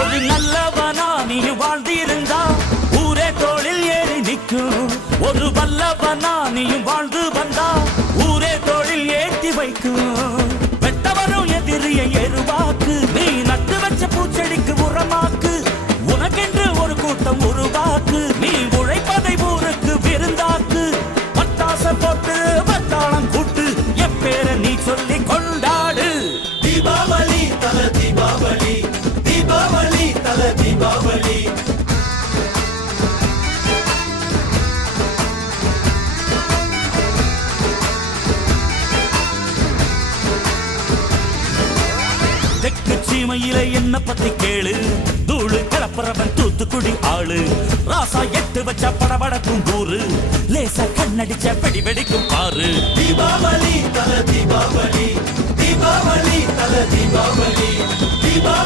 ஒரு நல்லவனா நீ வாழ்ந்திருந்தா ஊரே தோளில் ஏறி நிற்கும். ஒரு வல்லவனா நீயும் வாழ்ந்து வந்தா ஊரே தோளில் ஏற்றி வைக்கும். வெட்டவரும் எதிரியை எருவாக்கு, நீ நட்டு வச்ச பூச்செடிக்கு உரமாக்கு. உனக்கென்று ஒரு கூட்டம் உருவாக்கு, நீ உழைப்பதை ஊருக்கு விருந்தாக்கு. பட்டாச போட்டு பட்டாளம் கூட்டு, எப்பேர நீ சொல்லி கொண்டாடு. தீபாவளி தல தீபாவளி, தீபாவளி தல தீபாவளி. தெற்கு சீமையில என்ன பத்தி கேளு, தூளு கிளப்புறவன் தூத்துக்குடி ஆளு. ராசா எட்டு வச்ச படபடக்கும் கூறு, லேசா கண்ணடிச்ச வெடி வெடிக்கும் பாரு. தீபாவளி தல தீபாவளி, தீபாவளி தல தீபாவளி, தீபாவளி.